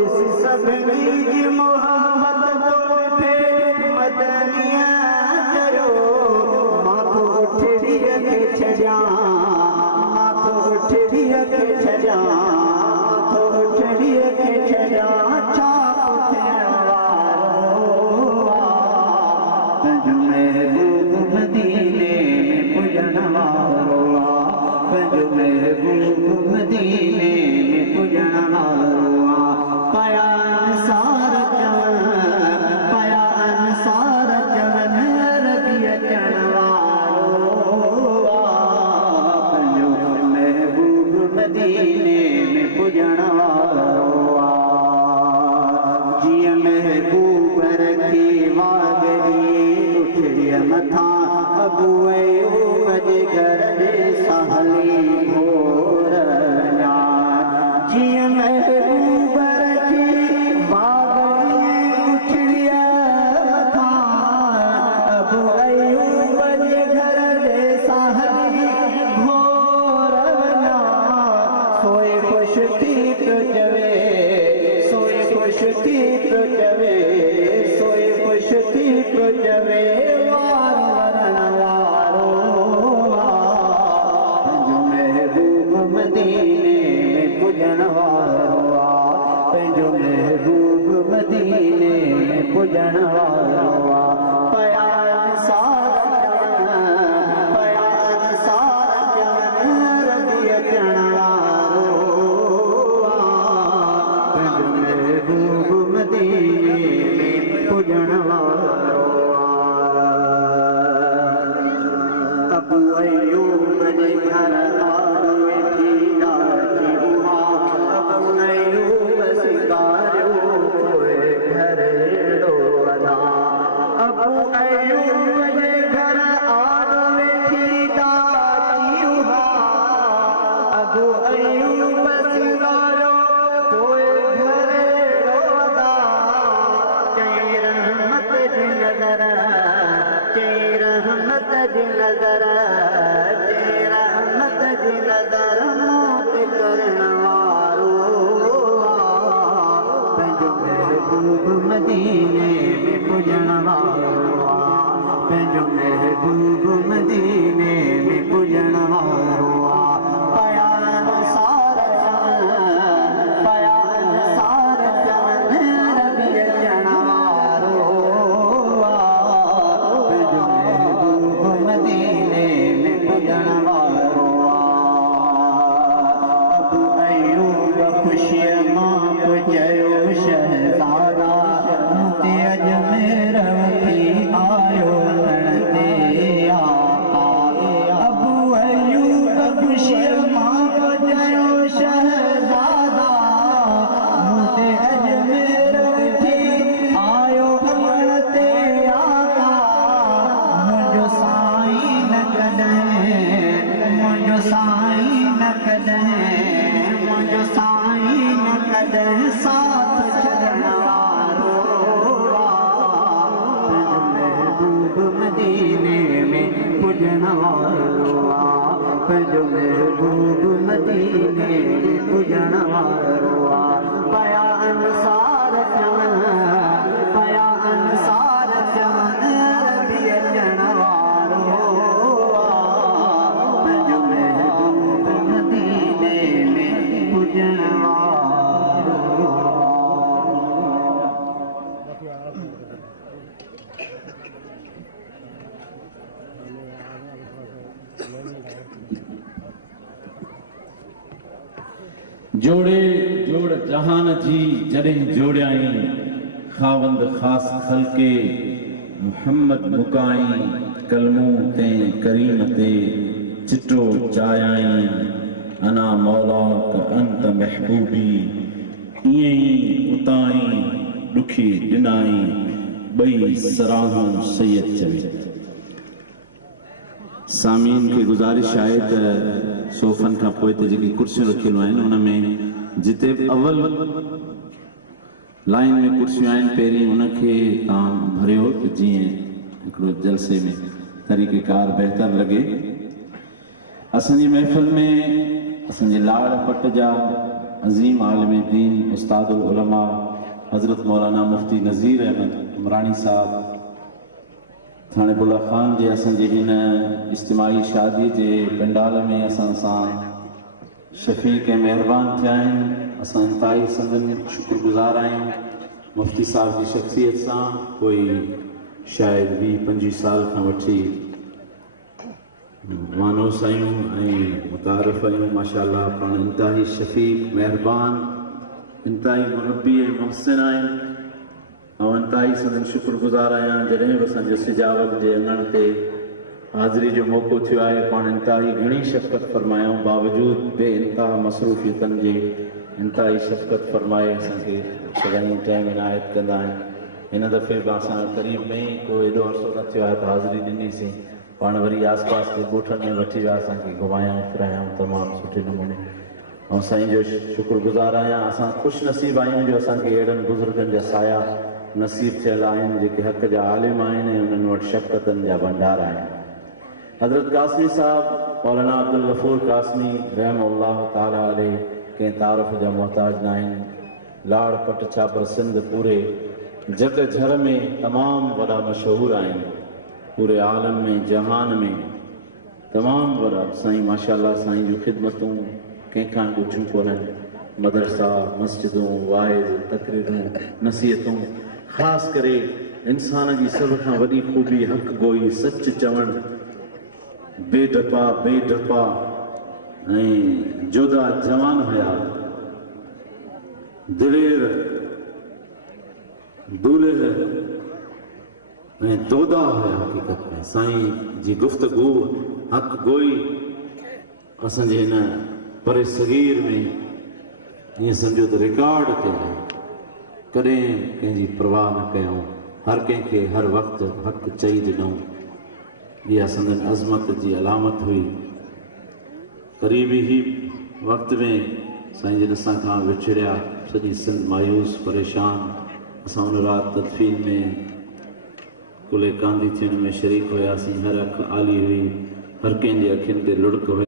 इस सभिनी जी मोहब्बत थे मदनिया करो माथो उठड़ीअ खे छॾियां माथो उठड़ीअ खे छॾियां माथो उठड़ीअ खे छॾियां छा पुछण वारो पंहिंजो महबूब मदीने में पुॼण वारो पंहिंजो महबूब मदीने में पुॼण वारो पया अंसार चवनि रबी अचण वारो पंहिंजो महबूब मदीने में पुॼण वारो जीअं महबूब रखी वागरी उठड़ीअ मथां अबू अयूब जे घर जे सहली घोर जीअं महबूब रखी वागरी उठड़ीअ मथां अबू अयूब जे घर जे सहली घोर सोए ख़ुश थी पियो चवे सोए ख़ुश थी पियो चवे सोए ख़ुश थी पियो चवे वार वरण वारो पंहिंजो महबूब मदीने में पुॼण वारो पंहिंजो महबूब मदीने में पुॼण वारो पया अंसार चवनि रबी अचण वारो पंहिंजो महबूब मदीने में पुॼण वारो अबू अयूब जे घर वेठी ॾाढी अबू अयूब सिंगारियो पोइ घर अहिड़ो अदा अबू अयूब जे घर वेठी ॾाढी अबू अयूब सिंगारियो पोइ घर अहिड़ो अदा चई रहमत जी नज़र चई रहमत जी नज़र चई रहमत जी नज़र मौत करण वारो पंहिंजो महबूब मदीने में पुॼण वारो पंहिंजो महबूब मदीने में पुॼण वारो पया अंसार चवनि रबी अचण वारो पंहिंजो महबूब मदीने में पुॼण वारो अबू अयूब ख़ुशीअ मां चयो शहज़ादा मूंखे अजमेर वठी आयो रण ते अबू अयूब ख़ुशीअ मां चयो शहज़ादा मूंखे अजमेर वठी आयो रण ते मुंहिंजो साईं न कॾहिं साथ छॾण वारो पंहिंजो महबूब मदीने में पुॼण वारो पंहिंजो महबूब मदीने में पुॼण वारो पया अंसार चवनि रबी अचण वारो पंहिंजो महबूब मदीने में पुॼण जोड़े जोड़ जहान जी जॾहिं जोड़ियाई खावंद ख़ास खल्के मुहम्मद मुकाई कलमू ते करीम ते चिटो चायाई अना मौला का अंत महबूबी ईअं ई उताई ॾुखी ॾिनाई ॿई सराहूं सैयद चवे सामीन खे गुज़ारिश आहे त सोफ़नि खां पोइ ते जेकी कुर्सियूं रखियलूं आहिनि उन में जिते अवल लाइन में कुर्सियूं आहिनि पहिरीं उनखे तव्हां भरियो त जीअं हिकिड़ो जलसे में तरीक़ेकार बहितर लॻे। असांजी महफ़िल में असांजे लाड़ पट जा अज़ीम आलिम दीन उस्तादुल उलमा हज़रत मौलाना मुफ्ती नज़ीर अहमद उमरानी साहब थाणे बुला खान जे असांजे हिन इज्तिमाही शादी जे पंडाल में असां सां शफ़ीक़ ऐं महिरबान थिया आहिनि। असां इंतिहाई संदन शुक्रगुज़ार आहियूं मुफ्ती साहब जी शख़्सियत सां। कोई शायदि 20-25 साल खां वठी मानूस आहियूं ऐं मुतारिफ़ आहियूं। माशाअल्लाह पाण इंतिहाई शफ़ीक़ महिरबान इंतिहाई मुरबी ऐं मुहसिन आहिनि ऐं इंतिहाई संदन शुक्रगुज़ार आहियां। जॾहिं बि असांजे सिजावत जे अङण ते हाज़िरी जो मौक़ो थियो आहे पाण इंतिहाई घणी शफ़क़त फरमायूं बावजूदु बे इंतिहा मसरूफ़ियतनि जे इंतिहाई शफ़क़त फरमाए असांखे चङी टाइम इनायत कंदा आहिनि। हिन दफ़े बि असां क़रीब में ई को एॾो अर्सो न थियो आहे त हाज़िरी ॾिनीसीं। पाण वरी आस पास जे ॻोठनि में वठी विया असांखे घुमायूं फिरायूं तमामु सुठे नमूने ऐं साईं जो शुक्रगुज़ार आहियां। असां ख़ुशि नसीब आहियूं जो असांखे अहिड़नि बुज़ुर्गनि जा साया नसीब थियल आहिनि जेके हक़ जा आलिम आहिनि ऐं उन्हनि वटि शफ़क़तनि जा भंडार आहिनि। हज़रत कासमी साहब मौलाना अब्दुल गफ़ूर कासमी रहमहुल्लाह ताला अलैह कंहिं तारीफ़ जा मोहताज न आहिनि। लाड़ पट छापर सिंध पूरे जग झर में तमामु वॾा मशहूरु आहिनि। पूरे आलम में जहान में तमामु वॾा साईं माशाअल्लाह साईं जूं ख़िदमतूं कंहिंखां ॾिठियूं कोन्हनि। मदरसा मस्जिदूं वाइज़ तकरीरूं नसीहतूं ख़ासि करे इंसान जी सभ खां वॾी ख़ूबी हक़ गोई सच चवणु बेडपा ऐं जोधा जवान हुया दिलेर दूल्हे ऐं तोदा हुया। हक़ीक़त में साईं जी गुफ़्तगू हक़ गोई असांजे हिन परे सगीर में ईअं सम्झो त रिकॉर्ड कयो आहे। कॾहिं कंहिंजी परवाह न कयूं हर कंहिंखे हर वक़्तु हक़ चई ॾिनऊं। इहा संदन अज़मत जी अलामत हुई। क़रीबी ई वक़्त में साईं जिन असां खां विछड़िया सॼी सिंध मायूस परेशान। असां उन राति तदफ़ीन में कुले कांदी थियण में शरीक हुयासीं। हर अखि आली हुई हर कंहिंजे अखियुनि ते लुड़क हुई।